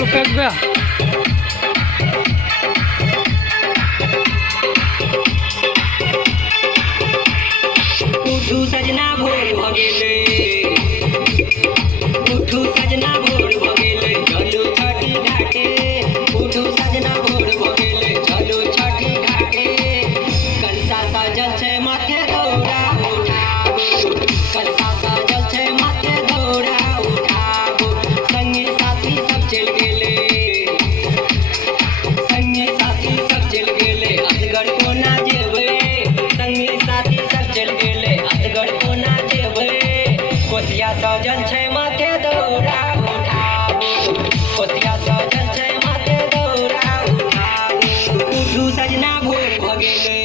उठक गया उठू सजना भोर भ गेले, उठू सजना भोर भ गेले, चलू छठी घाटे। उठू सजना भोर भ गेले, चलू छठी घाटे। कलसा सजल छै माथे दौड़ा उठाबू, कलसा सजल छै माथे दौड़ा उठाबू। संगी साथी सब चल गेले, संगी साथी सब चल गेले, असगर कोना जेबै। संगी साथी सब चल गेले, असगर कोना जेबै। कोसिया सजल छै माथे दौड़ा उठाबू, कोसिया सजल छै माथे दौड़ा उठाबू। उठू सजना भोर भ गेले,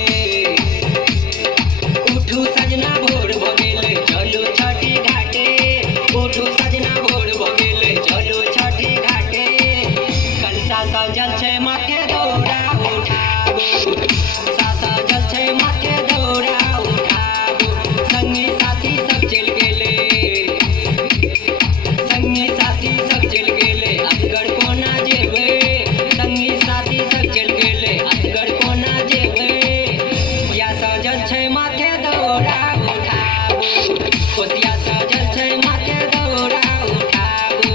उठू सजना भोर भ गेले, चलू छठी घाटे। उठू सजना भोर भ गेले, चलू छठी घाटे। कलसा सजल छै माथे दौड़ा उठाबू, कलसा सजल छै माथे दौड़ा उठाबू। संगी साथी सब चल गेले, संगी साथी सब चल गेले, असगर कोना जेबै। संगी साथी सब चल गेले, असगर कोना जेबै। कोसिया सजल छै माथे दौड़ा उठाबू, कोसिया सजल छै माथे दौड़ा उठाबू।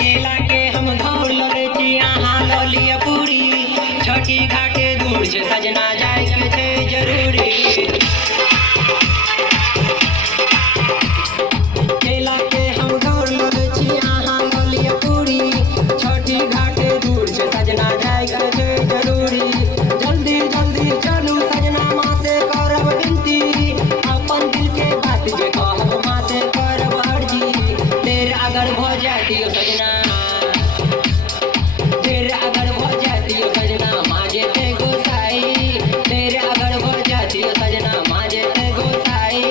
केला के हम घौर लगे छी, अहाँ लऽ लिअ पूरी। छठी घाटे दूर छै सजना, जायके छै जरूरी। केला के हम घौर लगे छी, अहाँ लऽ लिअ पूरी। छठी घाटे दूर छै सजना, जायके छै जरूरी। जल्दी जल्दी चलू सजना, माँ से करब विनती। अपन दिल के बात जे कहब माँ से करब अर्जी। देर अगर भऽ जाय दियौ सजना, देर अगर भऽ जाय दियौ सजना, माँ जेतै गोसाई। देर अगर भऽ जाय दियौ सजना, माँ जेतै गोसाई।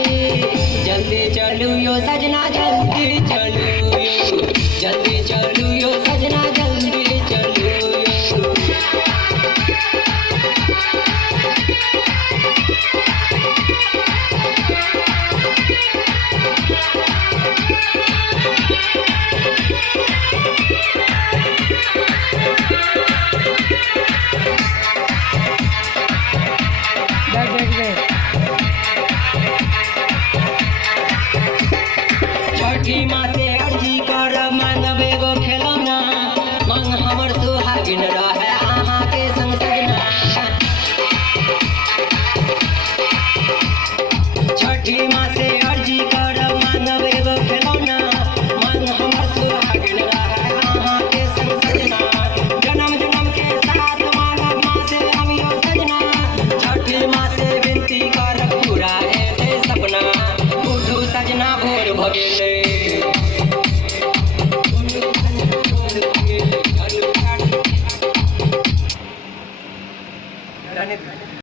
जल्दी चलू यो सजना, जल्दी चलू यो, जल्दी चलू यो सजना, जल्दी चलू यो। छठी माँ से अर्जी करब, मांगब एगो खिलौना। मांग हमर सुहागिन रहे अहाँ के संग सजना। छठी माँ से अर्जी करब, मांगब एगो खिलौना। मांग हमर सुहागिन रहे अहाँ के संग सजना। जन्म जन्म के साथ मांगब माँ से हम यो सजना। छठी माँ से विनती करब, पूरा हेतै सपना। उठू सजना भोर भ गेले,